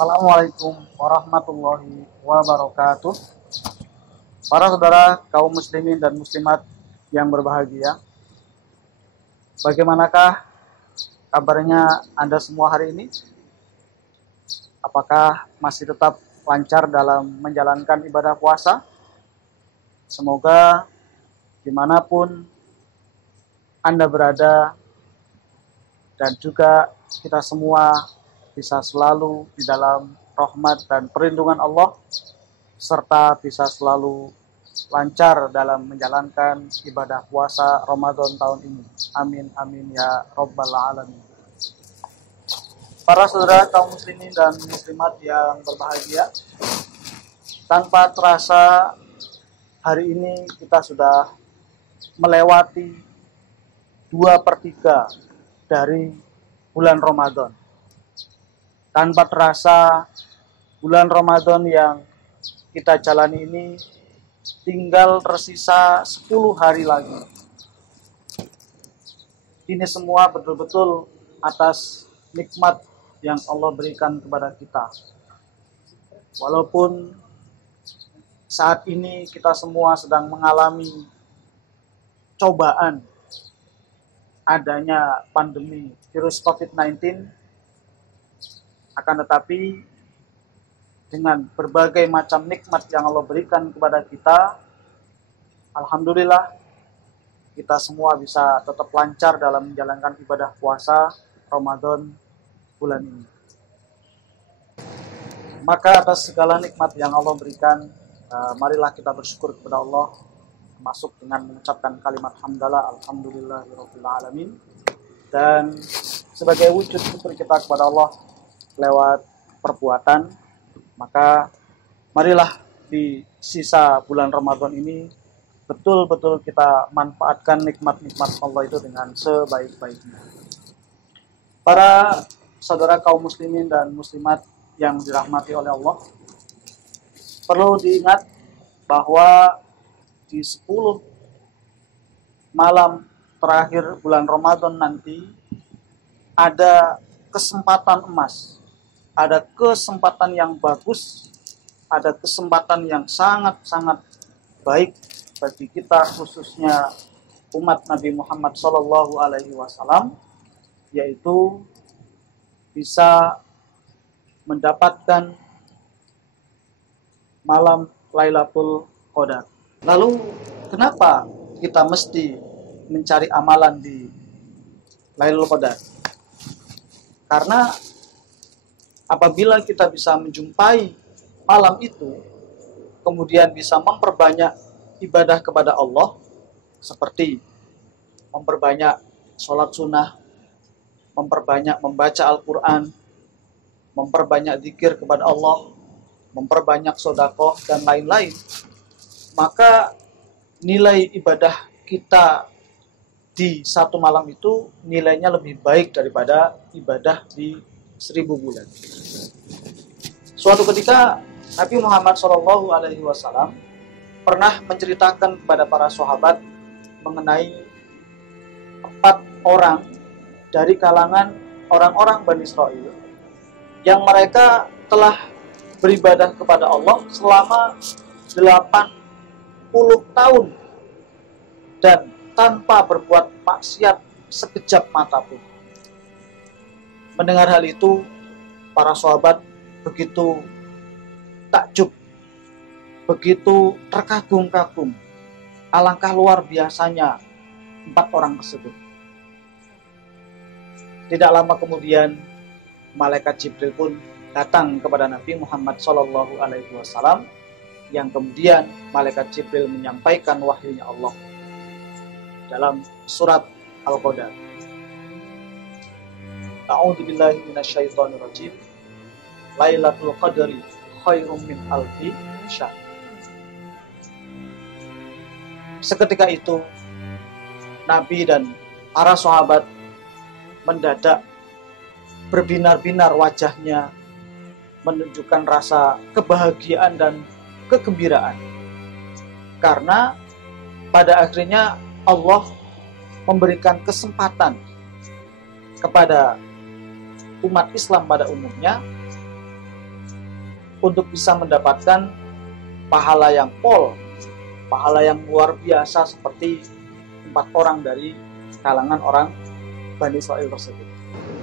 Assalamualaikum warahmatullahi wabarakatuh. Para saudara kaum muslimin dan muslimat yang berbahagia, bagaimanakah kabarnya Anda semua hari ini? Apakah masih tetap lancar dalam menjalankan ibadah puasa? Semoga dimanapun Anda berada dan juga kita semua bisa selalu di dalam rahmat dan perlindungan Allah, serta bisa selalu lancar dalam menjalankan ibadah puasa Ramadan tahun ini. Amin, amin ya Rabbal Alamin. Para saudara kaum muslimin dan muslimat yang berbahagia, tanpa terasa hari ini kita sudah melewati 2/3 dari bulan Ramadan. Tanpa terasa bulan Ramadan yang kita jalani ini tinggal tersisa 10 hari lagi. Ini semua betul-betul atas nikmat yang Allah berikan kepada kita. Walaupun saat ini kita semua sedang mengalami cobaan adanya pandemi virus COVID-19, akan tetapi dengan berbagai macam nikmat yang Allah berikan kepada kita, alhamdulillah kita semua bisa tetap lancar dalam menjalankan ibadah puasa Ramadan bulan ini. Maka atas segala nikmat yang Allah berikan, marilah kita bersyukur kepada Allah, termasuk dengan mengucapkan kalimat hamdalah, alhamdulillahirabbil alamin, dan sebagai wujud syukur kita kepada Allah lewat perbuatan, maka marilah di sisa bulan Ramadan ini betul-betul kita manfaatkan nikmat-nikmat Allah itu dengan sebaik-baiknya. Para saudara kaum muslimin dan muslimat yang dirahmati oleh Allah, perlu diingat bahwa di 10 malam terakhir bulan Ramadan nanti ada kesempatan emas, ada kesempatan yang bagus, ada kesempatan yang sangat-sangat baik bagi kita, khususnya umat Nabi Muhammad SAW, yaitu bisa mendapatkan malam Lailatul Qadar. Lalu kenapa kita mesti mencari amalan di Lailatul Qadar? Karena apabila kita bisa menjumpai malam itu, kemudian bisa memperbanyak ibadah kepada Allah, seperti memperbanyak sholat sunnah, memperbanyak membaca Al-Quran, memperbanyak zikir kepada Allah, memperbanyak sedekah, dan lain-lain, maka nilai ibadah kita di satu malam itu nilainya lebih baik daripada ibadah di 1000 bulan. Suatu ketika Nabi Muhammad SAW pernah menceritakan kepada para sahabat mengenai 4 orang dari kalangan orang-orang Bani Israel yang mereka telah beribadah kepada Allah selama 80 tahun dan tanpa berbuat maksiat sekejap mata pun. Mendengar hal itu, para sahabat begitu takjub, begitu terkagum-kagum. Alangkah luar biasanya 4 orang tersebut. Tidak lama kemudian, malaikat Jibril pun datang kepada Nabi Muhammad SAW, yang kemudian malaikat Jibril menyampaikan wahyunya Allah dalam surat Al-Qadar. A'udzu billahi minasyaitonir rajim. Lailatul Qadri khairum min alfi syahr. Seketika itu Nabi dan para sahabat mendadak berbinar-binar wajahnya, menunjukkan rasa kebahagiaan dan kegembiraan. Karena pada akhirnya Allah memberikan kesempatan kepada umat Islam pada umumnya untuk bisa mendapatkan pahala yang pahala yang luar biasa seperti 4 orang dari kalangan orang Bani Israil tersebut.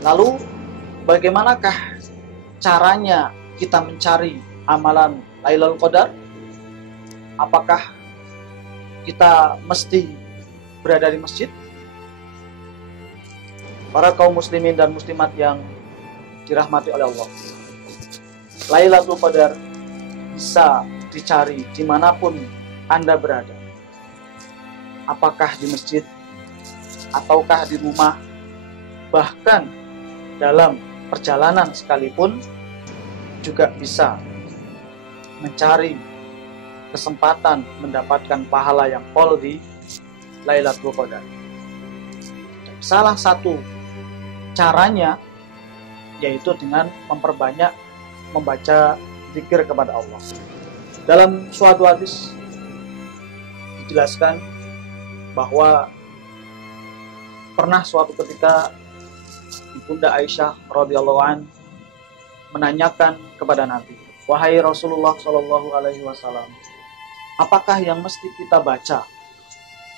Lalu bagaimanakah caranya kita mencari amalan Lailatul Qadar? Apakah kita mesti berada di masjid? Para kaum muslimin dan muslimat yang dirahmati oleh Allah, Lailatul Qadar bisa dicari dimanapun Anda berada. Apakah di masjid, ataukah di rumah, bahkan dalam perjalanan sekalipun juga bisa mencari kesempatan mendapatkan pahala yang pol di Lailatul Qadar. Salah satu caranya yaitu dengan memperbanyak membaca zikir kepada Allah. Dalam suatu hadis dijelaskan bahwa pernah suatu ketika Ibunda Aisyah radhiyallahu an menanyakan kepada Nabi, "Wahai Rasulullah Shallallahu alaihi wasallam, apakah yang mesti kita baca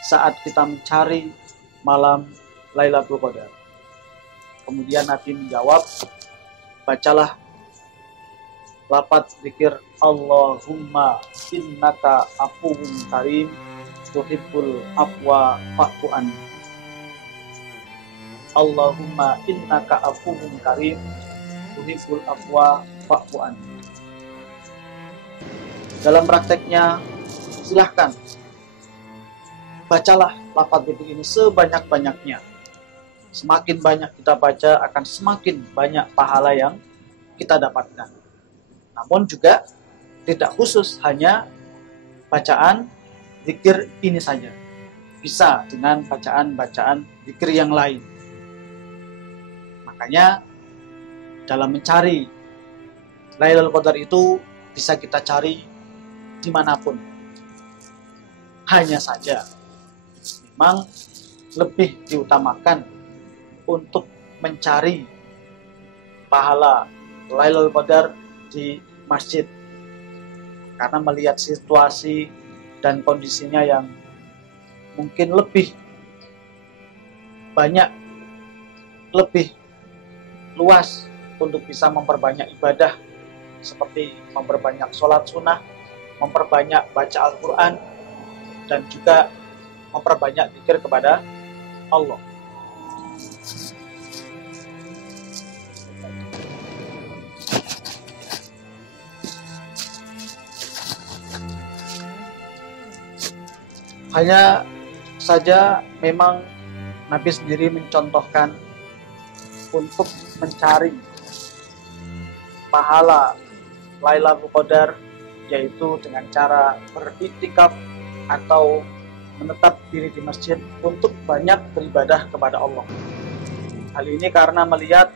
saat kita mencari malam Lailatul Qadar?" Kemudian Nabi menjawab, "Bacalah lafaz zikir Allahumma innaka afuwun karim tuhibbul afwa fa'fu anni." Allahumma innaka afuwun karim tuhibbul afwa fa'fu anni. Dalam prakteknya, silahkan bacalah lafaz zikir ini sebanyak-banyaknya. Semakin banyak kita baca, akan semakin banyak pahala yang kita dapatkan. Namun juga tidak khusus hanya bacaan zikir ini saja. Bisa dengan bacaan-bacaan zikir yang lain. Makanya dalam mencari Lailatul Qadar itu bisa kita cari dimanapun. Hanya saja memang lebih diutamakan untuk mencari pahala Lailatul Qadar di masjid, karena melihat situasi dan kondisinya yang mungkin lebih banyak, lebih luas untuk bisa memperbanyak ibadah seperti memperbanyak sholat sunnah, memperbanyak baca Al-Quran, dan juga memperbanyak zikir kepada Allah. Hanya saja memang Nabi sendiri mencontohkan untuk mencari pahala Lailatul Qadar yaitu dengan cara beriktikaf atau menetap diri di masjid untuk banyak beribadah kepada Allah. Hal ini karena melihat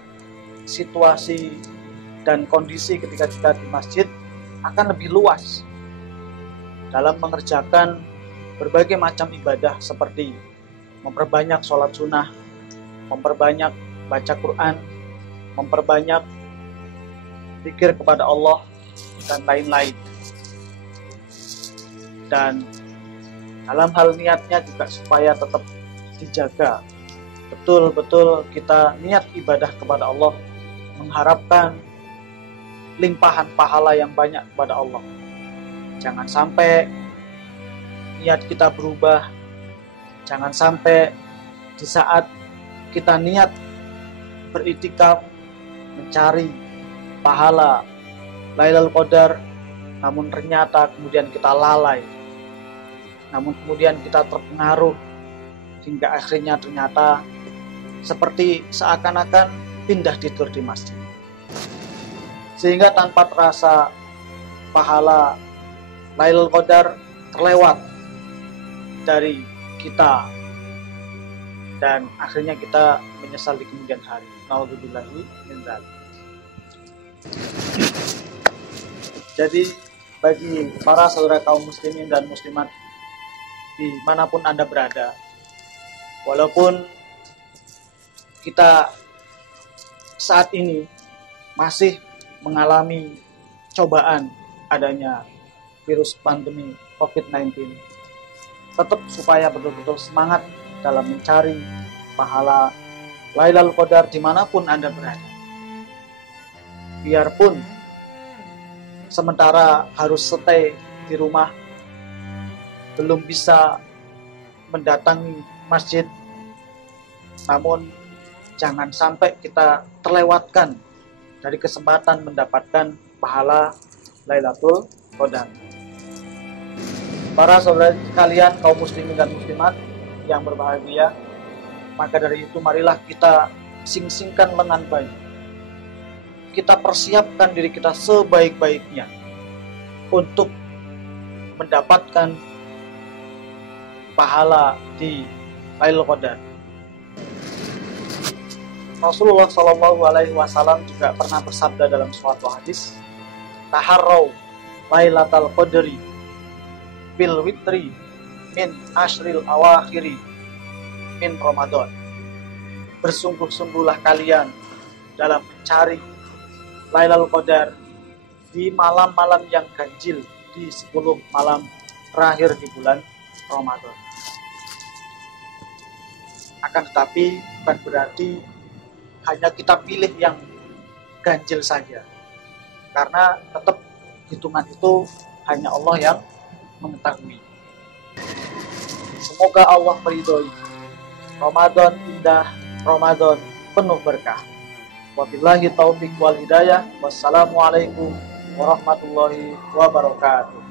situasi dan kondisi ketika kita di masjid akan lebih luas dalam mengerjakan berbagai macam ibadah seperti memperbanyak sholat sunnah, memperbanyak baca Quran, memperbanyak zikir kepada Allah, dan lain-lain. Dan dalam hal niatnya juga supaya tetap dijaga. Betul-betul kita niat ibadah kepada Allah, mengharapkan limpahan pahala yang banyak kepada Allah. Jangan sampai niat kita berubah. Jangan sampai di saat kita niat beriktikaf mencari pahala Lailatul Qadar, namun ternyata kemudian kita lalai, namun kemudian kita terpengaruh hingga akhirnya ternyata seperti seakan-akan pindah tidur di masjid, sehingga tanpa terasa pahala Lailatul Qadar terlewat dari kita dan akhirnya kita menyesal di kemudian hari. Nauzubillahi min dzalik. Jadi bagi para saudara kaum muslimin dan muslimat dimanapun Anda berada, walaupun kita saat ini masih mengalami cobaan adanya virus pandemi COVID-19, tetap supaya betul-betul semangat dalam mencari pahala Lailatul Qadar dimanapun Anda berada. Biarpun sementara harus stay di rumah, belum bisa mendatangi masjid, namun jangan sampai kita terlewatkan dari kesempatan mendapatkan pahala Lailatul Qadar. Para saudara sekalian, kaum muslimin dan muslimat yang berbahagia, maka dari itu marilah kita sing-singkan lengan baik. Kita persiapkan diri kita sebaik-baiknya untuk mendapatkan pahala di Lailatul Qadar. Rasulullah Shallallahu Alaihi Wasallam juga pernah bersabda dalam suatu hadis, taharrau Lailatul Qadri fil witri min ashril awakhiri min Ramadan. Bersungguh-sungguhlah kalian dalam mencari Lailatul Qadar di malam-malam yang ganjil, di 10 malam terakhir di bulan Ramadan. Akan tetapi bukan berarti hanya kita pilih yang ganjil saja, karena tetap hitungan itu hanya Allah yang mengetahui. Semoga Allah meridhoi Ramadan indah, Ramadan penuh berkah. Wabillahi taufiq wal hidayah. Wassalamualaikum warahmatullahi wabarakatuh.